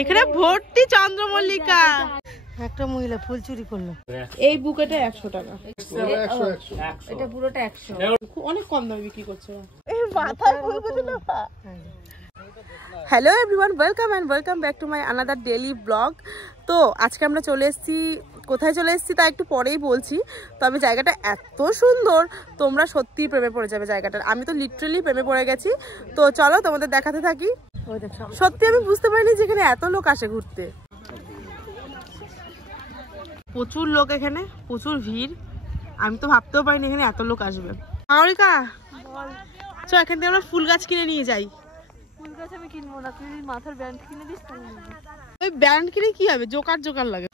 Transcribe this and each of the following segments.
এখানে ভর্তি চন্দ্রমল্লিকা। একটা মহিলা ফুল চুরি করলো। এই বুকেটা 100 টাকা, এটা পুরোটা 100। অনেক কম দামে বিক্রি করছে। Hello everyone, welcome back to my another daily blog. তো আজকে আমরা চলে এসেছি, কোথায় চলে এসেছি তা একটু পরেই বলছি। তবে জায়গাটা এত সুন্দর, তোমরা সত্যিই প্রেমে পড়ে যাবে জায়গাটার। আমি তো লিটারালি প্রেমে পড়ে গেছি। তো চলো তোমাদের দেখাতে থাকি। সত্যি আমি বুঝতে পারিনি যে এখানে এত লোক আসে ঘুরতে। প্রচুর লোক, এখানে প্রচুর ভিড়। আমি তো ভাবতেও পারিনি এখানে এত লোক আসবে। আওরিকা চ, এখান থেকে আমরা ফুল গাছ কিনে নিয়ে যাই। ফুল গাছ আমি কিনবো না, তুই মাথার ব্যান্ড কিনে দিস। ওই ব্যান্ড কিনে কি হবে, জোকার লাগে।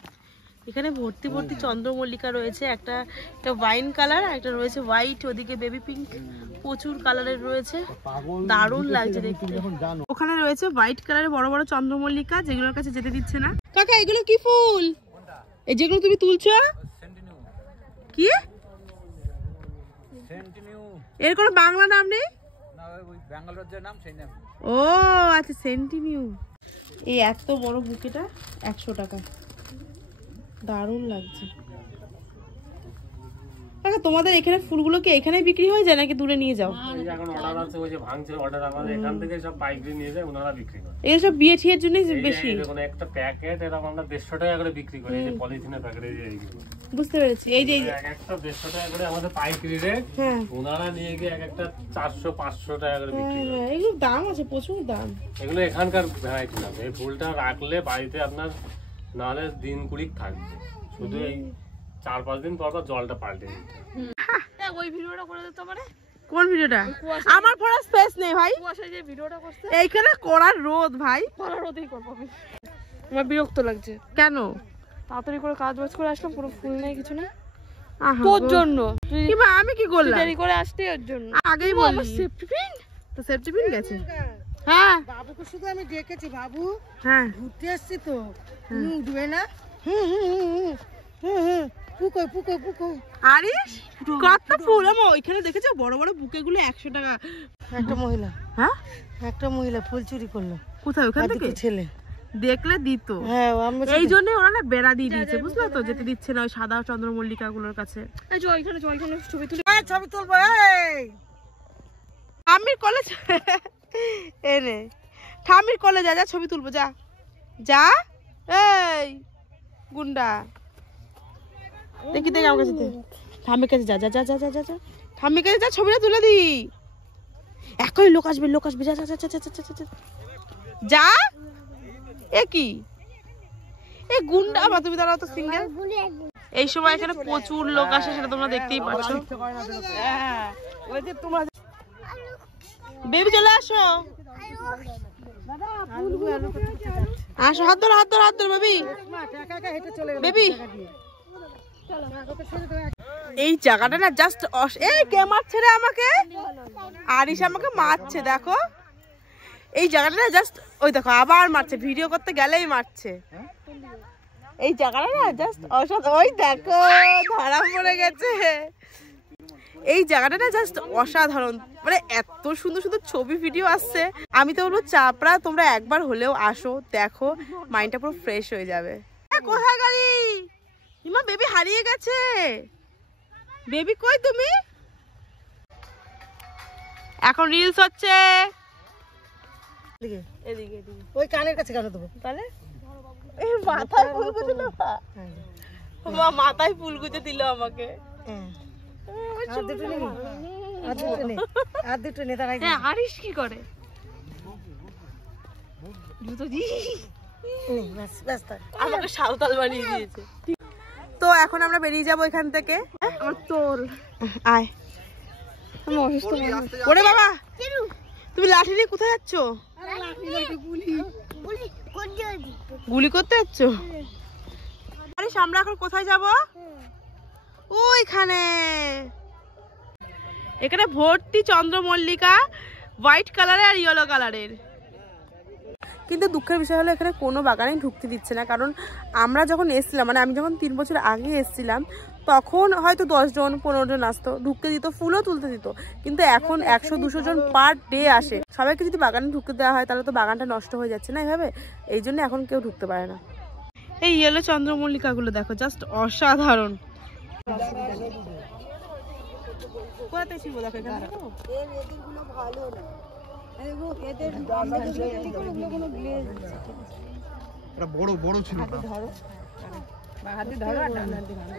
এখানে ভর্তি চন্দ্রমল্লিকা রয়েছে, একটা ওয়াইন কালার, একটা রয়েছে হোয়াইট, ওদিকে বেবি পিঙ্ক, প্রচুর কালারের রয়েছে, দারুণ লাগছে দেখতে। ওখানে রয়েছে হোয়াইট কালারের বড় বড় চন্দ্রমল্লিকা, যেগুলোর কাছে যেতে দিচ্ছে না। কাকা এগুলো কি ফুল, এই যেগুলো তুমি তুলছো? কি এর কোনো বাংলা নাম নেই? ও আচ্ছা, সেন্টিনিউ। এই এত বড় বুকেটা 100 টাকা, দারুণ লাগছে। কাকা তোমাদের এখানে ফুলগুলো কি এখানে বিক্রি হয়ে যায় নাকি দূরে নিয়ে যাও? এখন অর্ডার আছে, ওই যে ভাঙছে অর্ডার, আমাদের এখান থেকে সব পাইকারি নিয়ে যায়, ওনারা বিক্রি করে। এই সব বিয়ে ঠিয়ের জন্য বেশি। দেখুন একটা প্যাকেট এরকম আমরা 150 টাকা করে বিক্রি করি, এই যে পলিথিনের প্যাকেটে যে এইগুলো। বুঝতে পেরেছি। এই যে একটা 150 টাকা করে আমাদের পাইকারি রেট, ওনারা নিয়ে গিয়ে এক একটা 400-500 টাকা করে বিক্রি করে। এগুলোর দাম আছে, প্রচুর দাম। এগুলো এখানকার ভ্যারাইটি না। এই ফুলটা রাখলে বাড়িতে আপনার নাহলে দিন 20 থাকবে, শুধু এই 4-5 দিন পর জলটা পাল্টে দিতে। ওই ভিডিওটা করে দিতে পারে। কোন ভিডিওটা? আমার পড়া স্পেস নেই ভাই। কুয়াশায় যে ভিডিওটা করতে, এইখানে কড়ার রোদ ভাই, কড়া রোদেই করব আমি। আমার বিরক্ত লাগছে। কেন? তাড়াতাড়ি করে কাজ বাজ করে আসলাম, কোনো ফুল নেই কিছু না। তোর জন্য। কিবা আমি কি করলাম? দেরি করে আসতে ওর জন্য। আগেই বললি। সেফটি পিন তো সেফটি পিন গেছে। হ্যাঁ বাবুকে শুধু আমি ডেকেছি, বাবু হ্যাঁ ঘুরতে আসছি তো, তুমি উঠবে না? পুকো। আরে কত ফুল! আমি ওইখানে দেখেছো বড় বড় বুকেগুলো 100 টাকা। একটা মহিলা, হ্যাঁ একটা মহিলা ফুল চুরি করলো। কোথায়? ওখান থেকে ছেলে দেখলে দিত। হ্যাঁ, এই জন্য ওরা না বেড়া দিয়ে দিয়েছে, বুঝলা তো, যেতে দিচ্ছে না ওই সাদা চন্দ্রমল্লিকা গুলোর কাছে। ওইখানে ছবি তুলি। ছবি তুলবো। ঠাম্মির কলেজ এনে ঠাম্মির কলেজ যা ছবি তুলবো, যা যা। এই গুন্ডা, দেখি আমার কাছে ঠাম্মির কাছে যা। ঠাম্মির কাছে যা, ছবিটা তুলে দি। একই লোক আসবে যা। যা এ কি এ গুন্ডা বা তুমি দাঁড়াও তো সিঙ্গেল। এই সময় এখানে প্রচুর লোক আসে, সেটা তোমরা দেখতেই পাচ্ছ। বেবি চলে আসো, হাত ধরো বেবি। এই জায়গাটা না জাস্ট, এই কে মারছে রে আমাকে? আরিশ আমাকে মারছে, দেখো। এই জায়গাটা না জাস্ট, ওই দেখো আবার মারছে, ভিডিও করতে গেলেই মারছে। এই জায়গাটা না জাস্ট অসাধারণ। ওই দেখো ধরা পড়ে গেছে। এই জায়গাটা না জাস্ট অসাধারণ, মানে এত সুন্দর ছবি ভিডিও আসছে। আমি তো বলবো চাপড়া তোমরা একবার হলেও আসো, দেখো, মাইন্ডটা পুরো ফ্রেশ হয়ে যাবে। কোথায় গাড়ি? ইমা বেবি হারিয়ে গেছে। বেবি কই তুমি? এখন রিলস হচ্ছে। এদিকে ওই কানের কাছে কেন দেবো তাহলে? এই মাথায় ফুল গুজে দিল, মা মাথায় ফুল গুজে দিল আমাকে। আরিশ কি করে? আমাকে সাঁওতাল বানিয়ে দিয়েছে। তো এখন আমরা বেরিয়ে যাবো এখান থেকে। তোর আয়, আমি অসুস্থ। ওরে বাবা, তুমি লাঠি নিয়ে কোথায় যাচ্ছ? গুলি করতে যাচ্ছ? আরে আমরা এখন কোথায় যাব? ওইখানে। এখানে ভর্তি চন্দ্রমল্লিকা, হোয়াইট কালারের আর ইয়েলো কালারের। কিন্তু দুঃখের বিষয় হলো এখানে কোনো বাগানেই ঢুকতে দিচ্ছে না, কারণ আমরা যখন এসেছিলাম, মানে আমি যখন 3 বছর আগে এসেছিলাম তখন হয়তো 10 জন 15 জন আসতো, ঢুকতে দিত, ফুলও তুলতে দিত। কিন্তু এখন 100-200 জন পার ডে আসে। সবাইকে যদি বাগানে ঢুকতে দেওয়া হয় তাহলে তো বাগানটা নষ্ট হয়ে যাচ্ছে না এইভাবে, এই জন্য এখন কেউ ঢুকতে পারে না। এই ইয়েলো চন্দ্রমল্লিকাগুলো দেখো, জাস্ট অসাধারণ। কোথাতে ছিল দেখো এখানে, ভালো না এটা বড় বড় ছিল না, ধরো হাতে ধরো আর ডান হাতে ধরো।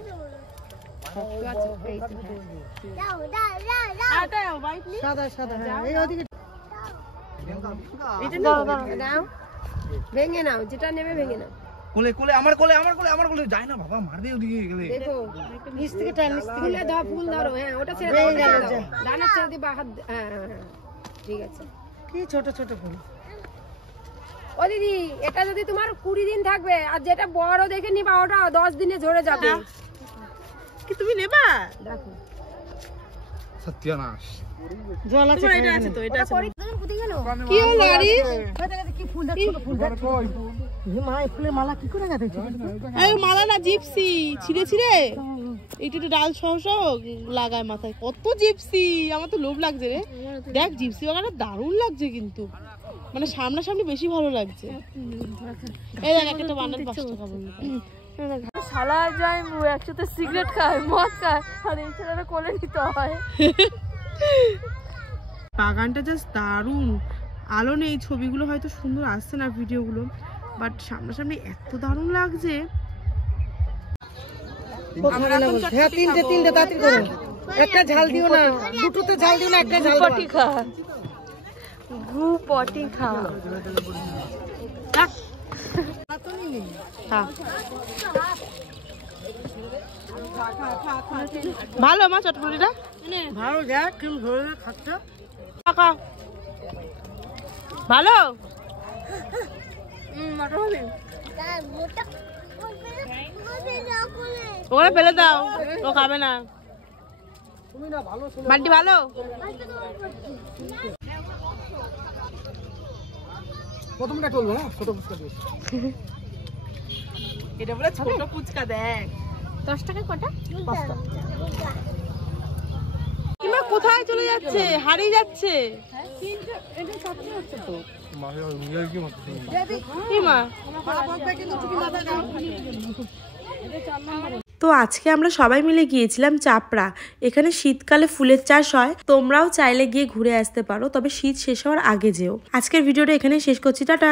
ভেঙে নাও, যেটা নেবে ভেঙে নাও। কোলে কোলে আমার কোলে আমার কোলে আমার কোলে যায় না বাবা, মারবে ওদিকে গেলে। দেখো নিচ থেকে টান, নিচ থেকে ফুলে দাও, ফুল ধরো। হ্যাঁ ওটা ছেড়ে দাও, ওটা ছেড়ে দাও, ডানা ছেড়ে দিবা হাত। হ্যাঁ ঠিক আছে। কি ছোট ছোট ফুল। ও দিদি, এটা যদি তোমার 20 দিন থাকবে, আর যেটা বড় দেখে নিবা ওটা 10 দিনে ঝরে যাবে। কি তুমি নেবা? দেখো সত্যনাশ, জল আছে, এটা আছে তো, এটা আছে। কোথায় গেল? কি হলো আরিশ? কি ফুল দেখ, ছোট ফুল দেখ। মা এই ফুলের মালা কি করে গাঁথেছে? এই মালা না, জিপসি ছিঁড়ে ছিঁড়ে এইটা একটু ডাল সহ সহ লাগায় মাথায়। কত জিপসি, আমার তো লোভ লাগছে রে। দেখ জিপসি বাগানটা দারুণ লাগছে, কিন্তু মানে সামনাসামনি বেশি ভালো লাগছে। এই দেখ একটা বান্ডেল 5 টাকা বললো। শালা যায় একসাথে সিগারেট খায়, মদ খায়, আর এই ছেলেটা কোলে নিতে হয়। বাগানটা জাস্ট দারুণ। আলো নেই, ছবিগুলো হয়তো সুন্দর আসছে না ভিডিওগুলো, বাট সামনাসামনি এত দারুণ লাগছে। তিনটে তাড়াতাড়ি করো, একটা ঝাল দিও না, দুটোতে ঝাল দিও না, একটা ঝাল পটি খা, গু পটি খা। ভালো মা চটপটিটা ভালো, দেখ কেমন ধরে খাচ্ছে, ভালো। ওখানে ফেলে দাও, ও খাবে না। বান্টি ভালো। প্রথমটা চলবে না, ছোট ফুচকা দিস। এটা বলে ছোট ফুচকা, দেখ 10 টাকায় কটা? 5 টাকা। কিমা কোথায় চলে যাচ্ছে, হারিয়ে যাচ্ছে। তো আজকে আমরা সবাই মিলে গিয়েছিলাম চাপড়া। এখানে শীতকালে ফুলের চাষ হয়, তোমরাও চাইলে গিয়ে ঘুরে আসতে পারো, তবে শীত শেষ হওয়ার আগে যেও। আজকের ভিডিওটা এখানে শেষ করছি, টাটা।